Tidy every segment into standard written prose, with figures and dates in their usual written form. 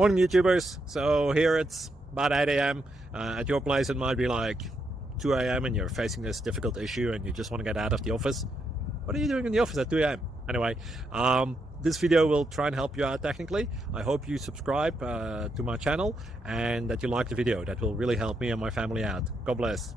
Morning, YouTubers. So here it's about 8 a.m. At your place, it might be like 2 a.m. and you're facing this difficult issue and you just want to get out of the office. What are you doing in the office at 2 a.m.? Anyway, this video will try and help you out technically. I hope you subscribe to my channel and that you like the video. That will really help me and my family out. God bless.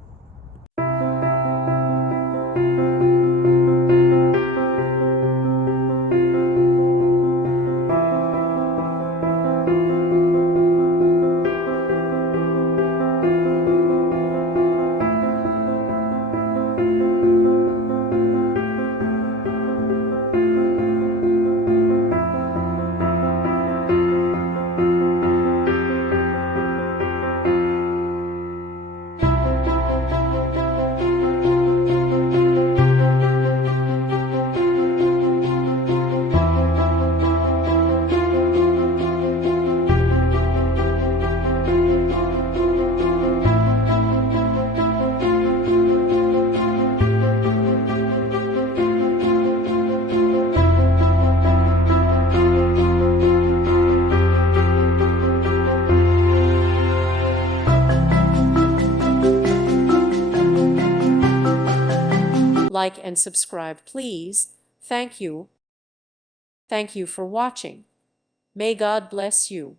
Like and subscribe, please. Thank you. Thank you for watching. May God bless you.